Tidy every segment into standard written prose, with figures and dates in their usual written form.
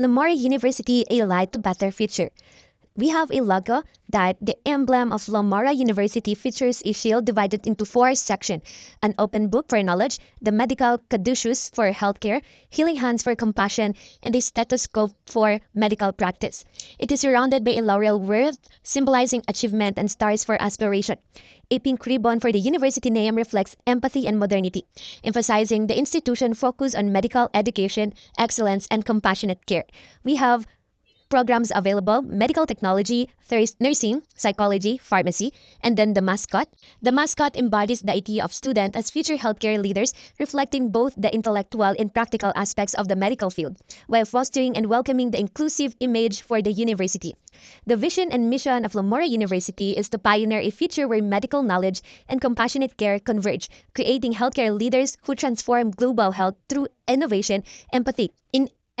Lamar University, a light to better future. We have a logo that the emblem of Lamora University features a shield divided into four sections: an open book for knowledge, the medical caduceus for healthcare, healing hands for compassion, and a stethoscope for medical practice. It is surrounded by a laurel wreath symbolizing achievement and stars for aspiration. A pink ribbon for the university name reflects empathy and modernity, emphasizing the institution focus on medical education, excellence, and compassionate care. We have programs available: medical technology, nursing, psychology, pharmacy, and then the mascot. The mascot embodies the idea of student as future healthcare leaders, reflecting both the intellectual and practical aspects of the medical field, while fostering and welcoming the inclusive image for the university. The vision and mission of Lamora University is to pioneer a future where medical knowledge and compassionate care converge, creating healthcare leaders who transform global health through innovation, empathy,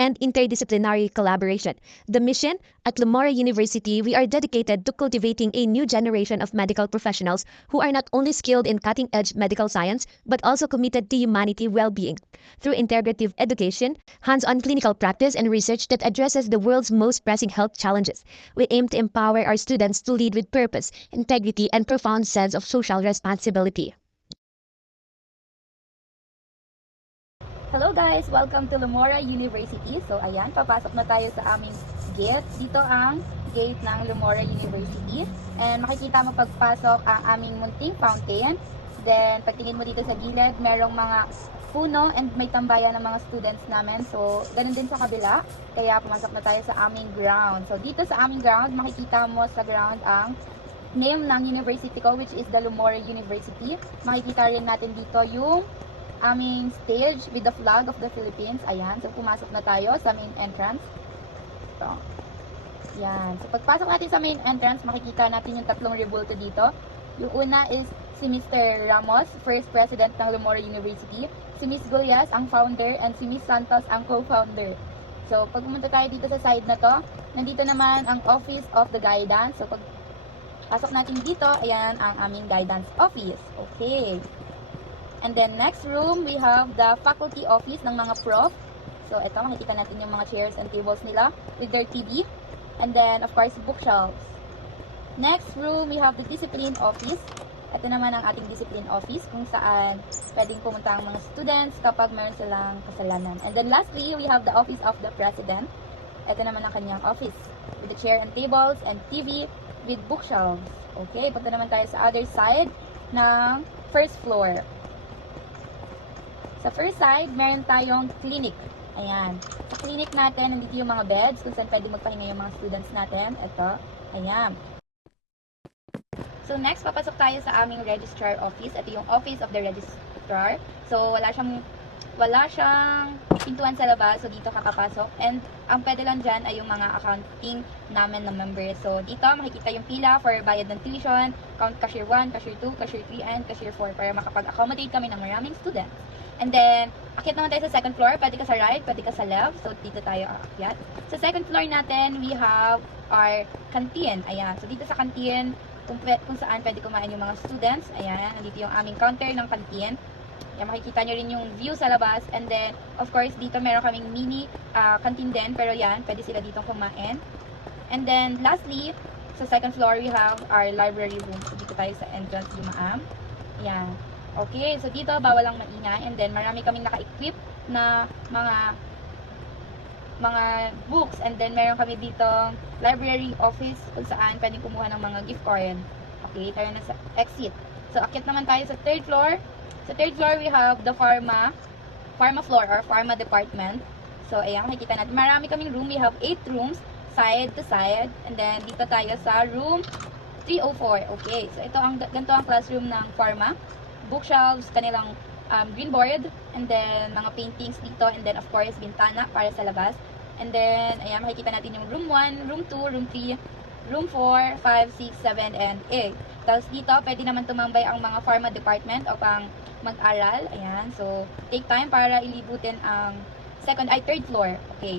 and interdisciplinary collaboration. The mission: at Lamora University, we are dedicated to cultivating a new generation of medical professionals who are not only skilled in cutting-edge medical science, but also committed to humanity well-being. Through integrative education, hands-on clinical practice, and research that addresses the world's most pressing health challenges, we aim to empower our students to lead with purpose, integrity, and profound sense of social responsibility. Hello guys! Welcome to Lamora University. So ayan, papasok na tayo sa aming gate. Dito ang gate ng Lamora University. And makikita mo pagpasok ang aming munting fountain. Then pagtingin mo dito sa gilid, merong mga puno and may tambayan ng mga students namin. So ganun din sa kabila. Kaya pumasok na tayo sa aming ground. So dito sa aming ground, makikita mo sa ground ang name ng university ko, which is the Lamora University. Makikita rin natin dito yung aming stage with the flag of the Philippines. Ayan. So, pumasok na tayo sa main entrance. So, ayan. So, pagpasok natin sa main entrance, makikita natin yung tatlong rebulto dito. Yung una is si Mr. Ramos, first president ng Lamora University. Si Miss Gullias, ang founder, and si Miss Santos, ang co-founder. So, pag pumunta tayo dito sa side na to, nandito naman ang Office of the Guidance. So, pag pasok natin dito, ayan ang aming guidance office. Okay. And then next room, we have the faculty office ng mga prof. So ito, makikita natin yung mga chairs and tables nila with their TV. And then, of course, bookshelves. Next room, we have the discipline office. Ito naman ang ating discipline office kung saan pwedeng pumunta ang mga students kapag meron silang kasalanan. And then lastly, we have the office of the president. Ito naman ang kanyang office with the chair and tables and TV with bookshelves. Okay, punta naman tayo sa other side ng first floor. Sa first side, meron tayong clinic. Ayan. Sa clinic natin, nandito yung mga beds kung saan pwede magpahinga yung mga students natin. Ito. Ayan. So next, papasok tayo sa aming registrar office. Ito yung office of the registrar. So wala siyang pintuan sa labas. So dito kakapasok. And ang pwede lang dyan ay yung mga accounting namin na members. So dito makikita yung pila for bayad ng tuition, count cashier 1, cashier 2, cashier 3, and cashier 4 para makapag-accommodate kami ng maraming students. And then, akyat naman tayo sa second floor. Pwede ka sa right, pwede ka sa left. So, dito tayo aakyat. Sa second floor natin, we have our canteen. Ayan. So, dito sa canteen, kung saan pwede kumain yung mga students. Ayan. Dito yung aming counter ng canteen. Ayan, makikita nyo rin yung view sa labas. And then, of course, dito meron kaming mini canteen din. Pero yan, pwede sila dito kumain. And then, lastly, sa second floor, we have our library room. So, dito tayo sa entrance dumaan. Ayan. Okay, so dito bawal lang maingay, and then marami kaming naka-equip na mga books, and then meron kami dito library office kung saan pwedeng kumuha ng mga gift card. Okay, tayo na sa exit. So akyat naman tayo sa third floor. Sa third floor we have the pharma floor or pharma department. So ayan, makikita natin marami kaming room. We have 8 rooms side to side, and then dito tayo sa room 304. Okay, so ganito ang classroom ng pharma. Bookshelves, kanilang green board, and then mga paintings dito, and then of course bintana para sa labas. And then ayan, makikita natin yung room 1, room 2, room 3, room 4, 5, 6, 7, and 8. Tapos dito pwede naman tumambay ang mga pharma department o pang mag-aral. Ayan, so take time para ilibutin ang third floor. Okay,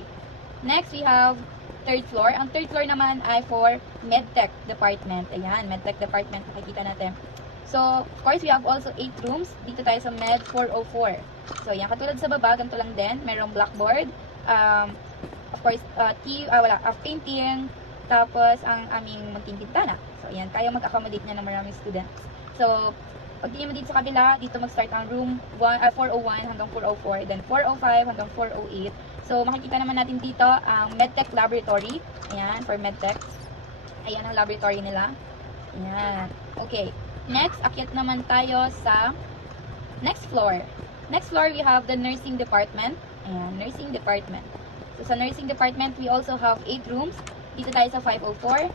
next we have third floor. Ang third floor naman ay for medtech department. Ayan, medtech department, makikita natin. So, of course, we have also 8 rooms. Dito tayo sa Med 404. So, yan. Katulad sa baba, ganito lang din. Merong blackboard, of course, painting, tapos ang aming munting bintana. So, ayan, kaya mag-accommodate niya ng maraming students. So, pagtingin mo dito sa kabila, dito mag-start ang room 401 hanggang 404, then 405 hanggang 408. So, makikita naman natin dito ang MedTech laboratory. Ayan, for MedTech. Ayan ang laboratory nila. Ayan. Okay. Next, akyat naman tayo sa next floor. Next floor, we have the nursing department. Ayan, nursing department. So, sa nursing department, we also have 8 rooms. Dito tayo sa 504.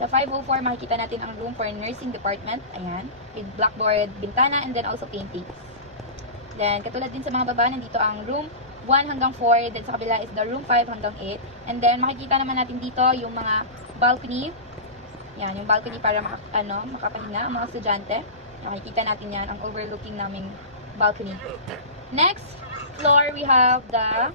Sa 504, makikita natin ang room for nursing department. Ayan. With blackboard, bintana, and then also paintings. Then, katulad din sa mga baba, nandito ang room 1 hanggang 4. Then, sa kabila is the room 5 hanggang 8. And then, makikita naman natin dito yung mga balcony. Yan, yung balcony para makapahinga ang mga estudyante. Makikita natin yan, ang overlooking naming balcony. Next floor, we have the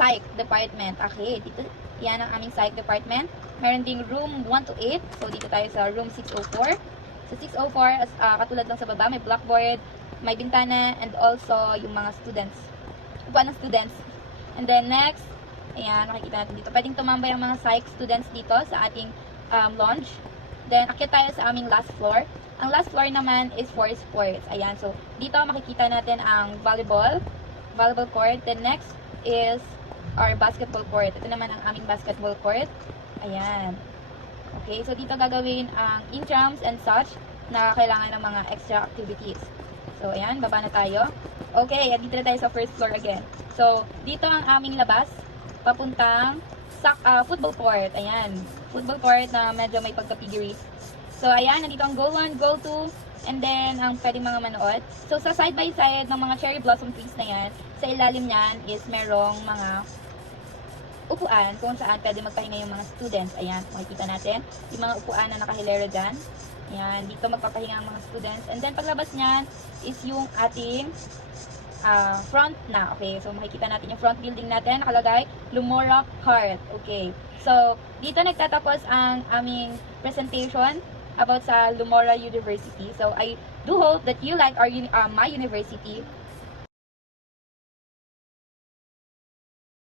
psych department. Okay, dito, yan ang aming psych department. Meron ding room 1 to 8. So, dito tayo sa room 604. Sa 604, katulad lang sa baba, may blackboard, may bintana, and also yung mga students. Upuan ng students. And then next, ayan, nakikita natin dito. Pwedeng tumambay ang mga psych students dito sa ating lounge. Then, akyat tayo sa aming last floor. Ang last floor naman is for sports. Ayan, so, dito makikita natin ang volleyball court. Then, next is our basketball court. Ito naman ang aming basketball court. Ayan. Okay, so dito gagawin ang intrams and such na kailangan ng mga extra activities. So, ayan, baba na tayo. Okay, dito na tayo sa first floor again. So, dito ang aming labas, papuntang football court. Ayan, football court na medyo may pagka-piggery. So, ayan, nandito ang goal 1, goal 2, and then ang pwedeng mga manood. So, sa side by side ng mga cherry blossom trees na yan, sa ilalim niyan is merong mga upuan kung saan pwede magpahinga yung mga students. Ayan, makikita natin yung mga upuan na nakahilera dyan. Ayan, dito magpapahinga ang mga students. And then, paglabas niyan is yung ating front na. Okay, so makikita natin yung front building natin. Nakalagay, Lumora Heart. Okay, so dito nagtatapos ang aming presentation about sa Lumora University. So, I do hope that you like my university.